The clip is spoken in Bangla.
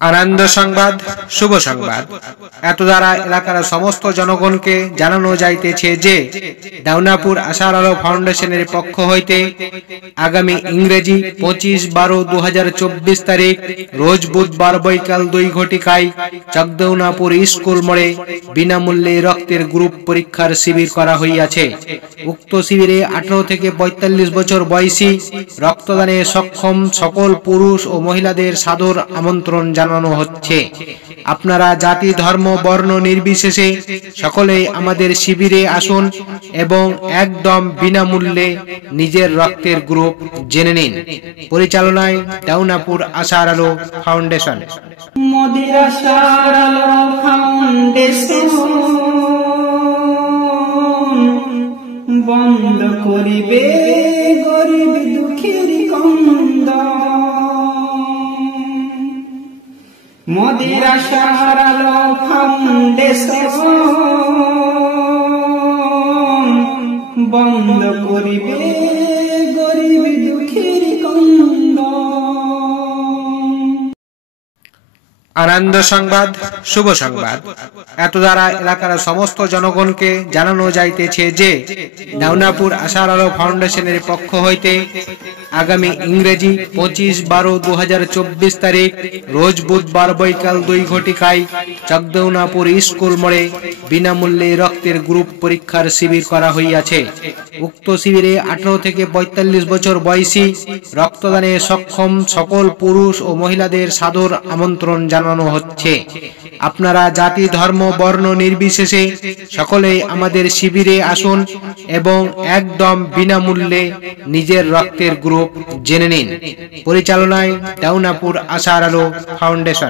আনন্দ সংবাদ, শুভ সংবাদ। এত দ্বারা এলাকার সমস্ত জনগণকে জানানো যাইতেছে যে দেওনাপুর আশার আলো ফাউন্ডেশনের পক্ষ হইতে আগামী ইংরেজি 25/12/2024 তারিখ রোজ বুধবার বৈকাল 2 ঘটিকায় চকদেওনাপুর স্কুল মোড়ে বিনামূল্যে রক্তের গ্রুপ পরীক্ষার শিবির করা হইয়াছে। উক্ত শিবিরে 18 থেকে 45 বছর বয়সী রক্তদানে সক্ষম সকল পুরুষ ও মহিলাদের সাদর আমন্ত্রণ জানানো হচ্ছে। আপনারা জাতি ধর্ম বর্ণ নির্বিশেষে সকলেই আমাদের শিবিরে আসুন এবং একদম বিনামূল্যে নিজের রক্তের গ্রুপ জেনে নিন। পরিচালনায় দেওনাপুর আশার আলো ফাউন্ডেশন। মোদের আশার আলো ফাউন্ডেশন বন্ধ করিবে গরিব দুঃখের কন্দ। মোদের আশার আলো ফাউন্ডেশন বন্ধ করিবে গরিব দুঃখের কন্দ। আনন্দ সংবাদ, শুভ সংবাদ। এত দ্বারা এলাকার সমস্ত জনগণকে জানানো যাইতেছে যে দেওনাপুর আশার আলো ফাউন্ডেশনের পক্ষ হইতে আগামী ইংরেজি 25/12/2024 তারিখ রোজ বুধবার বৈকাল 2 ঘটিকায় চকদেওনাপুর স্কুল মোড়ে বিনামূল্যে রক্তের গ্রুপ পরীক্ষার শিবির করা হইয়াছে। উক্ত শিবিরে 18 থেকে 45 বছর বয়সী রক্তদানে সক্ষম সকল পুরুষ ও মহিলাদের সাদর আমন্ত্রণ জানানো হচ্ছে। আপনারা জাতি ধর্ম বর্ণ নির্বিশেষে সকলেই আমাদের শিবিরে আসুন এবং একদম বিনামূল্যে নিজের রক্তের গ্রুপ জেনে নিন। পরিচালনায় দেওনাপুর আশার আলো ফাউন্ডেশন।